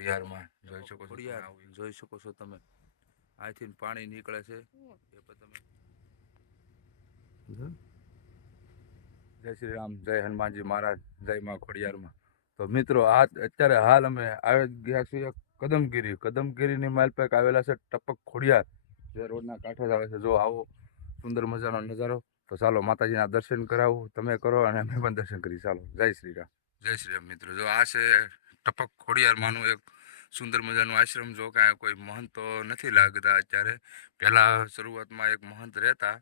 ખોડિયારમાં જોઈ શકો છો ખોડિયાર જોઈ શકો છો તમે અહીંથી પાણી નીકળે છે એ પણ તમે જય શ્રી રામ જય હનુમાનજી મહારાજ જય માં ખોડિયારમાં તો મિત્રો આ અત્યારે હાલ અમે આવી ગયા છીએ કદમગીરીની માઇલ પેક આવેલા છે ટપક ખોડિયાર જે રોડના કાંઠે જ આવે છે જો આવો સુંદર મજાનો નજારો તો ચાલો માતાજીના દર્શન કરાવું તમે કરો અને અમે પણ દર્શન કરી ચાલો જય શ્રી રામ મિત્રો જો આ છે ટપક ખોડિયારમાંનું એક સુંદર મજાનું આશ્રમ જો કાંઈ કોઈ મહંત તો નથી લાગતા અત્યારે પહેલાં શરૂઆતમાં એક મહંત રહેતા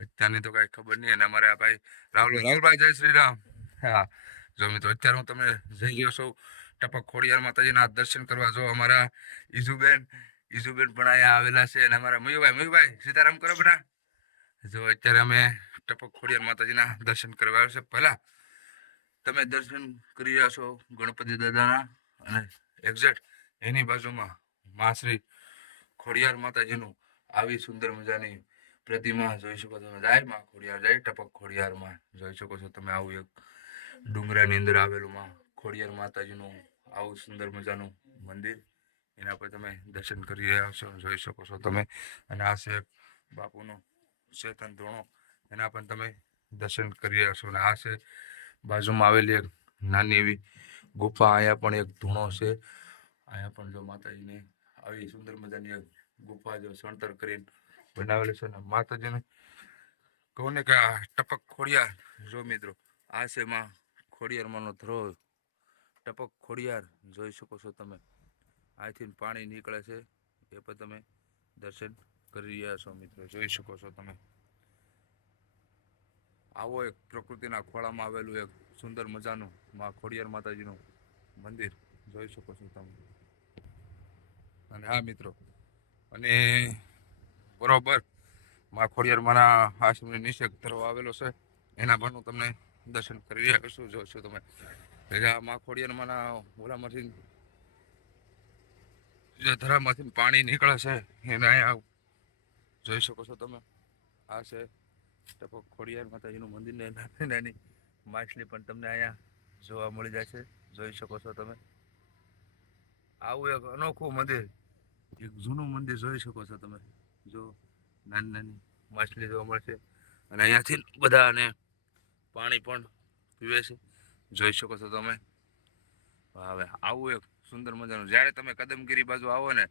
અત્યારની તો કાંઈ ખબર નહીં અને અમારે આ ભાઈ રાહુલભાઈ જય શ્રી રામ હા જો મિત્રો અત્યારે હું તમે જઈ રહ્યો છું ટપક ખોડિયાર માતાજીના દર્શન કરવા જો અમારા ઈજુબેન પણ અહીંયા આવેલા છે અને અમારા મયુભાઈ સીતારામ કરો બેટા જો અત્યારે અમે ટપક ખોડિયાર માતાજીના દર્શન કરવા આવ્યા છે પહેલાં તમે દર્શન કરી રહ્યા છો ગણપતિ દાદાના અને એક્ઝેક્ટ એની બાજુમાં મા શ્રી ખોડિયાર માતાજીનું આવી સુંદર મજાની પ્રતિમા જોઈ શકો તમે જાય માં ખોડિયાર જાય ટપક ખોડિયારમાં જોઈ શકો છો તમે આવું એક ડુંગરાની અંદર આવેલું માં ખોડિયાર માતાજીનું આવું સુંદર મજાનું મંદિર એના પર તમે દર્શન કરી રહ્યા છો જોઈ શકો છો તમે અને આ છે બાપુનો ચેતન ધોણો એના પણ તમે દર્શન કરી રહ્યા છો અને આ છે બાજુમાં આવેલી એક નાની એવી ગુફા અહીંયા પણ એક ધૂણો છે અહીંયા પણ જો માતાજીને આવી સુંદર મજાની એક ગુફા જો સણતર કરીને બનાવેલી છે ને માતાજીને કહું ને કે આ ટપક ખોડિયાર જો મિત્રો આ છે માં ખોડિયારમાંનો ધ્રો ટપક ખોડિયાર જોઈ શકો છો તમે અહીંથી પાણી નીકળે છે એ પણ તમે દર્શન કરી રહ્યા છો મિત્રો જોઈ શકો છો તમે આવો એક પ્રકૃતિના ખોળામાં આવેલું એક સુંદર મજાનું માં ખોડિયાર માતાજીનું મંદિર જોઈ શકો છો તમે અને હા મિત્રો અને બરોબર માં ખોડિયારમાંના આશ્રમની નીચે ધરો આવેલો છે એના પણ હું તમને દર્શન કરી રહ્યા છું જોશો તમે આ માં ખોડિયારમાંના ઓલામાંથી જે ધરામાંથી પાણી નીકળે છે એને અહીંયા જોઈ શકો છો તમે આ છે ટપક ખોડિયાર માતાજીનું મંદિર ને નાની નાની માછલી પણ તમને અહીંયા જોવા મળી જાય છે જોઈ શકો છો તમે આવું એક અનોખું મંદિર એક જૂનું મંદિર જોઈ શકો છો તમે જો નાની નાની માછલી જોવા મળશે અને અહીંયાથી બધાને પાણી પણ પીવે છે જોઈ શકો છો તમે હવે આવું એક સુંદર મજાનું જ્યારે તમે કદમગીરી બાજુ આવો ને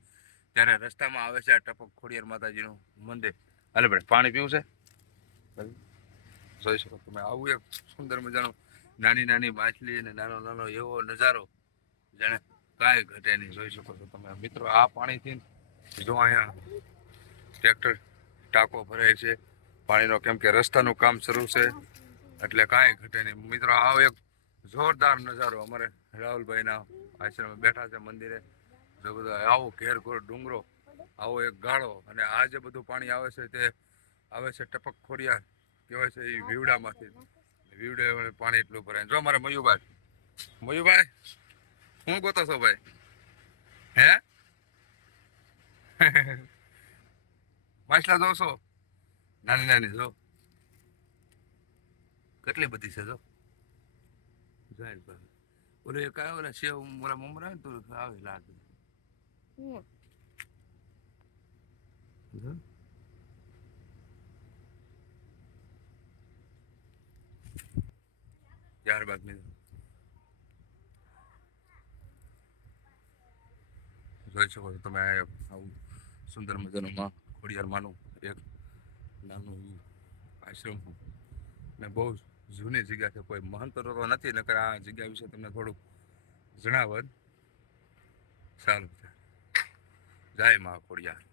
ત્યારે રસ્તામાં આવે છે આ ટપક ખોડિયાર માતાજીનું મંદિર હાલે ભાઈ પાણી પીવું છે જોઈ શકો તમે આવું એક સુંદર મજાનું નાની નાની માછલી અને નાનો એવો નજારો જાણે કાંઈ ઘટે નહીં જોઈ શકો છો તમે મિત્રો આ પાણીથી જો અહીંયા ટ્રેક્ટર ટાંકો ભરાય છે પાણીનો કેમ કે રસ્તાનું કામ શરૂ છે એટલે કાંઈ ઘટે નહીં મિત્રો આવો એક જોરદાર નજારો અમારે રાહુલભાઈના આશ્રમે બેઠા છે મંદિરે જો બધો આવો ઘેર ડુંગરો આવો એક ગાળો અને આ જે બધું પાણી આવે છે તે આવે છે ટપક ખોડિયાર કહેવાય છે એ વીવડામાંથી વીવડે પાણી એટલું ભરાય જો અમારે મયુભાઈ શું ગોતો છો ભાઈ હે માછલા જોશો નાની નાની જો કેટલી બધી છે જો ઓલે એક આવે ઓલા સેવ ઓલા મમરા ને તો આવે લાગે ત્યારબાદ મિત્રો જોઈ શકો છો તમે આવું સુંદર મજાનું માં ખોડિયારમાંનું એક નાનું આશ્રમ ને બહુ જૂની જગ્યા છે કોઈ મહંતો તો નથી નકર આ જગ્યા વિશે તમને થોડુંક જણાવો સારું જય માં ખોડિયાર